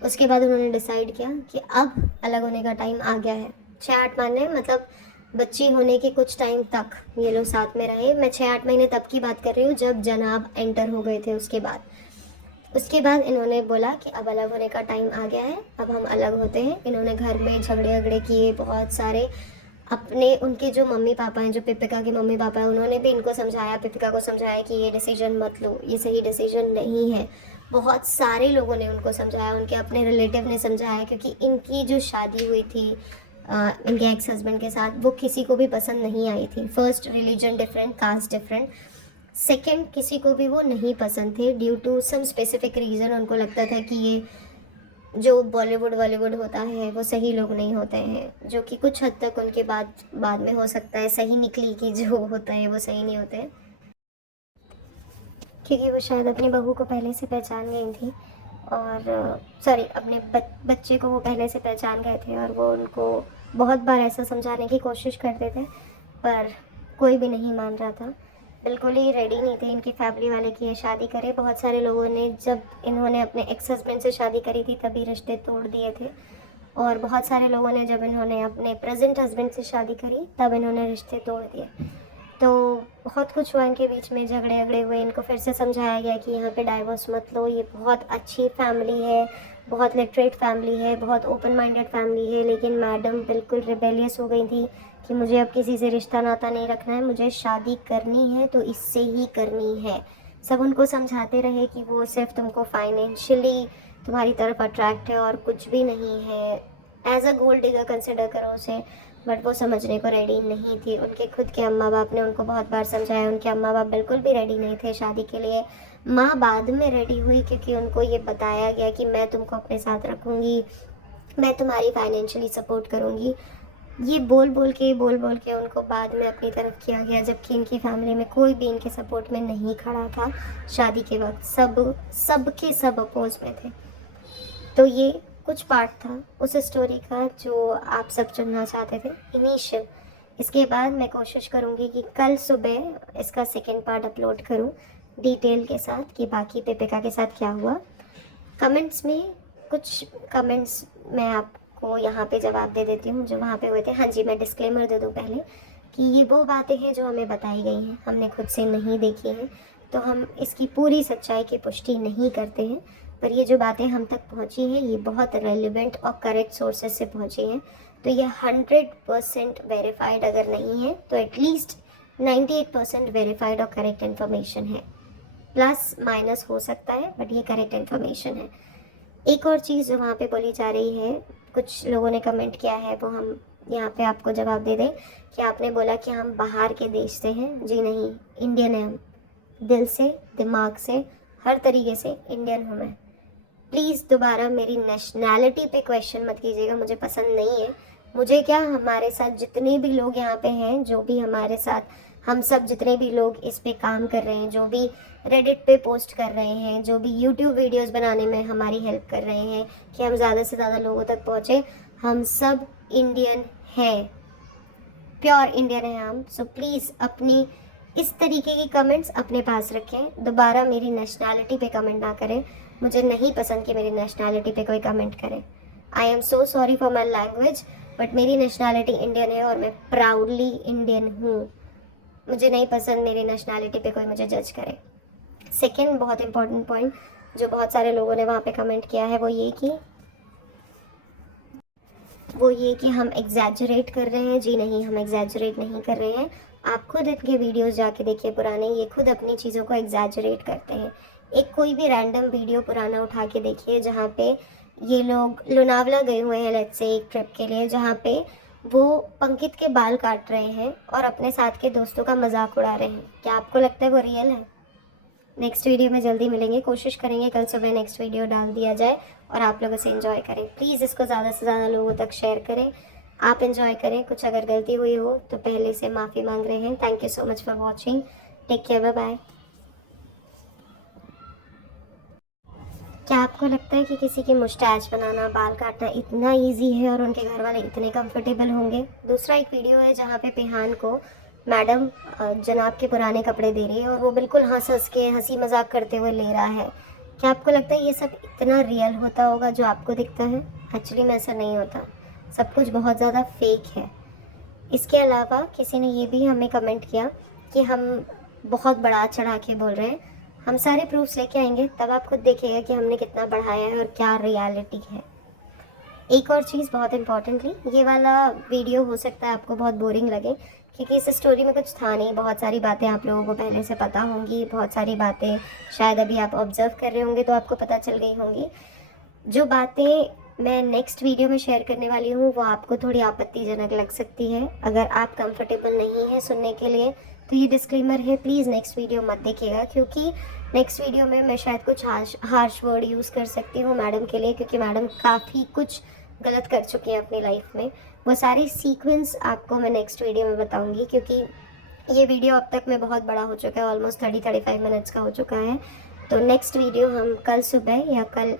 उसके बाद उन्होंने डिसाइड किया कि अब अलग होने का टाइम आ गया है। 6-8 महीने मतलब बच्ची होने के कुछ टाइम तक ये लोग साथ में रहे। मैं 6-8 महीने तब की बात कर रही हूँ जब जनाब एंटर हो गए थे। उसके बाद इन्होंने बोला कि अब अलग होने का टाइम आ गया है, अब हम अलग होते हैं। इन्होंने घर में झगड़े झगड़े किए बहुत सारे। अपने उनके जो मम्मी पापा हैं, जो पिपिका के मम्मी पापा हैं, उन्होंने भी इनको समझाया, पिपिका को समझाया कि ये डिसीजन मत लो, ये सही डिसीजन नहीं है। बहुत सारे लोगों ने उनको समझाया, उनके अपने रिलेटिव ने समझाया, क्योंकि इनकी जो शादी हुई थी इनके एक्स हस्बैंड के साथ, वो किसी को भी पसंद नहीं आई थी। First, religion different, caste different. Second, किसी को भी वो नहीं पसंद थे due to some specific reason. उनको लगता था कि ये जो बॉलीवुड वॉलीवुड होता है वो सही लोग नहीं होते हैं, जो कि कुछ हद तक उनके बाद में हो सकता है सही निकली कि जो होता है वो सही नहीं होते, क्योंकि वो शायद अपनी बहू को पहले से पहचान गई थी, और सॉरी अपने बच्चे को वो पहले से पहचान गए थे। और वो उनको बहुत बार ऐसा समझाने की कोशिश करते थे, पर कोई भी नहीं मान रहा था। बिल्कुल ही रेडी नहीं थे इनकी फैमिली वाले कि ये शादी करे। बहुत सारे लोगों ने, जब इन्होंने अपने एक्स हस्बैंड से शादी करी थी तभी रिश्ते तोड़ दिए थे, और बहुत सारे लोगों ने जब इन्होंने अपने प्रेजेंट हस्बैंड से शादी करी तब इन्होंने रिश्ते तोड़ दिए। तो बहुत कुछ हुआ इनके बीच में, झगड़े झगड़े हुए। इनको फिर से समझाया गया कि यहाँ पे डाइवोर्स मत लो, ये बहुत अच्छी फैमिली है, बहुत लिटरेट फैमिली है, बहुत ओपन माइंडेड फैमिली है। लेकिन मैडम बिल्कुल रिबेलियस हो गई थी कि मुझे अब किसी से रिश्ता नाता नहीं रखना है, मुझे शादी करनी है तो इससे ही करनी है। सब उनको समझाते रहे कि वो सिर्फ तुमको फाइनेंशियली तुम्हारी तरफ अट्रैक्ट है और कुछ भी नहीं है, as a gold digger consider करो उसे। बट वो समझने को रेडी नहीं थी। उनके खुद के अम्मा बाप ने उनको बहुत बार समझाया, उनके अम्मा बाप बिल्कुल भी रेडी नहीं थे शादी के लिए। माँ बाद में रेडी हुई क्योंकि उनको ये बताया गया कि मैं तुमको अपने साथ रखूँगी, मैं तुम्हारी फाइनेंशियली सपोर्ट करूँगी। ये बोल बोल के उनको बाद में अपनी तरफ किया गया, जबकि इनकी फैमिली में कोई भी इनके सपोर्ट में नहीं खड़ा था। शादी के वक्त सब के सब अपोज में थे। तो ये कुछ पार्ट था उस स्टोरी का जो आप सब सुनना चाहते थे, इनिशियल। इसके बाद मैं कोशिश करूँगी कि कल सुबह इसका सेकेंड पार्ट अपलोड करूँ डिटेल के साथ कि बाकी पेपिका के साथ क्या हुआ। कमेंट्स में कुछ कमेंट्स मैं आपको यहाँ पे जवाब दे देती हूँ जो वहाँ पे हुए थे। हाँ जी, मैं डिस्क्लेमर दे दूँ पहले कि ये वो बातें हैं जो हमें बताई गई हैं, हमने खुद से नहीं देखी हैं, तो हम इसकी पूरी सच्चाई की पुष्टि नहीं करते हैं। पर ये जो बातें हम तक पहुँची हैं ये बहुत रेलिवेंट और करेक्ट सोर्सेज से पहुँची हैं। तो ये 100% वेरीफाइड अगर नहीं है तो एटलीस्ट 98% वेरीफाइड और करेक्ट इन्फॉर्मेशन है। प्लस माइनस हो सकता है बट ये करेक्ट इन्फॉर्मेशन है। एक और चीज़ जो वहाँ पे बोली जा रही है, कुछ लोगों ने कमेंट किया है, वो हम यहाँ पे आपको जवाब दे दें कि आपने बोला कि हम बाहर के देश से हैं। जी नहीं, इंडियन है हम, दिल से, दिमाग से, हर तरीके से इंडियन हूँ मैं। प्लीज़ दोबारा मेरी नेशनैलिटी पे क्वेश्चन मत कीजिएगा, मुझे पसंद नहीं है। मुझे क्या, हमारे साथ जितने भी लोग यहाँ पे हैं, जो भी हमारे साथ, हम सब जितने भी लोग इस पे काम कर रहे हैं, जो भी रेडिट पे पोस्ट कर रहे हैं, जो भी यूट्यूब वीडियोस बनाने में हमारी हेल्प कर रहे हैं कि हम ज़्यादा से ज़्यादा लोगों तक पहुँचे, हम सब इंडियन हैं, प्योर इंडियन हैं हम। सो प्लीज़ अपनी इस तरीके की कमेंट्स अपने पास रखें, दोबारा मेरी नेशनैलिटी पे कमेंट ना करें। मुझे नहीं पसंद कि मेरी नेशनैलिटी पे कोई कमेंट करे। आई am so sorry for my language, but मेरी नेशनैलिटी इंडियन है और मैं प्राउडली इंडियन हूँ। मुझे नहीं पसंद मेरी नेशनैलिटी पे कोई मुझे जज करे। सेकेंड बहुत इंपॉर्टेंट पॉइंट जो बहुत सारे लोगों ने वहाँ पे कमेंट किया है वो ये कि हम एग्जैजरेट कर रहे हैं। जी नहीं, हम एग्जैजरेट नहीं कर रहे हैं। आप खुद इनके वीडियोस जाके देखिए पुराने, ये खुद अपनी चीज़ों को एग्जैजरेट करते हैं। एक कोई भी रैंडम वीडियो पुराना उठा के देखिए जहाँ पे ये लोग लोनावला गए हुए हैं लेट्स से एक ट्रिप के लिए, जहाँ पे वो पंकित के बाल काट रहे हैं और अपने साथ के दोस्तों का मजाक उड़ा रहे हैं। क्या आपको लगता है वो रियल है? नेक्स्ट वीडियो में जल्दी मिलेंगे, कोशिश करेंगे कल सुबह नेक्स्ट वीडियो डाल दिया जाए और आप लोग इसे एंजॉय करें। प्लीज़ इसको ज़्यादा से ज़्यादा लोगों तक शेयर करें, आप एंजॉय करें। कुछ अगर गलती हुई हो तो पहले से माफ़ी मांग रहे हैं। Thank you so much for watching, take care, bye bye. क्या आपको लगता है कि किसी की मुस्टैच बनाना, बाल काटना इतना इजी है और उनके घर वाले इतने कंफर्टेबल होंगे? दूसरा एक वीडियो है जहाँ पे पिहान को मैडम जनाब के पुराने कपड़े दे रही है और वो बिल्कुल हंस के हंसी मजाक करते हुए ले रहा है। क्या आपको लगता है ये सब इतना रियल होता होगा जो आपको दिखता है? एक्चुअली में ऐसा नहीं होता, सब कुछ बहुत ज़्यादा फेक है। इसके अलावा किसी ने ये भी हमें कमेंट किया कि हम बहुत बढ़ा चढ़ा के बोल रहे हैं। हम सारे प्रूफ्स लेके आएंगे, तब आप खुद देखिएगा कि हमने कितना बढ़ाया है और क्या रियलिटी है। एक और चीज़ बहुत इम्पॉर्टेंटली, ये वाला वीडियो हो सकता है आपको बहुत बोरिंग लगे क्योंकि इस स्टोरी में कुछ था नहीं। बहुत सारी बातें आप लोगों को पहले से पता होंगी, बहुत सारी बातें शायद अभी आप ऑब्जर्व कर रहे होंगे तो आपको पता चल गई होंगी। जो बातें मैं नेक्स्ट वीडियो में शेयर करने वाली हूँ वो आपको थोड़ी आपत्तिजनक लग सकती है। अगर आप कंफर्टेबल नहीं हैं सुनने के लिए तो ये डिस्क्लेमर है, प्लीज़ नेक्स्ट वीडियो मत देखिएगा क्योंकि नेक्स्ट वीडियो में मैं शायद कुछ हार्श वर्ड यूज़ कर सकती हूँ मैडम के लिए, क्योंकि मैडम काफ़ी कुछ गलत कर चुकी हैं अपनी लाइफ में। वो सारी सीक्वेंस आपको मैं नेक्स्ट वीडियो में बताऊँगी क्योंकि ये वीडियो अब तक में बहुत बड़ा हो चुका है, ऑलमोस्ट 30-35 मिनट्स का हो चुका है। तो नेक्स्ट वीडियो हम कल सुबह या कल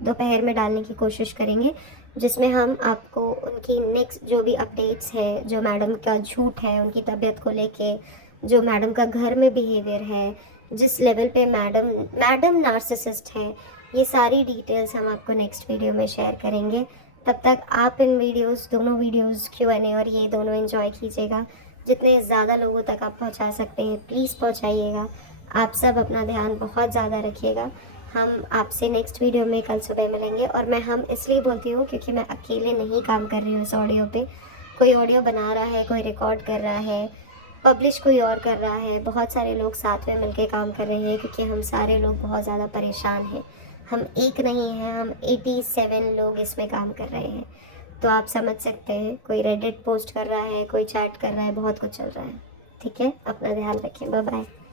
दोपहर में डालने की कोशिश करेंगे जिसमें हम आपको उनकी नेक्स्ट जो भी अपडेट्स है, जो मैडम का झूठ है उनकी तबीयत को लेके, जो मैडम का घर में बिहेवियर है, जिस लेवल पे मैडम नार्सिसिस्ट है, ये सारी डिटेल्स हम आपको नेक्स्ट वीडियो में शेयर करेंगे। तब तक आप इन वीडियोस, दोनों वीडियोस Q&A और ये दोनों एंजॉय कीजिएगा। जितने ज़्यादा लोगों तक आप पहुंचा सकते हैं प्लीज़ पहुंचाइएगा। आप सब अपना ध्यान बहुत ज़्यादा रखिएगा। हम आपसे नेक्स्ट वीडियो में कल सुबह मिलेंगे। और मैं हम इसलिए बोलती हूँ क्योंकि मैं अकेले नहीं काम कर रही हूँ इस ऑडियो पे। कोई ऑडियो बना रहा है, कोई रिकॉर्ड कर रहा है, पब्लिश कोई और कर रहा है, बहुत सारे लोग साथ में मिलके काम कर रहे हैं क्योंकि हम सारे लोग बहुत ज़्यादा परेशान हैं। हम एक नहीं हैं, हम 87 लोग इसमें काम कर रहे हैं। तो आप समझ सकते हैं, कोई रेडिट पोस्ट कर रहा है, कोई चैट कर रहा है, बहुत कुछ चल रहा है। ठीक है, अपना ध्यान रखें, बाय बाय।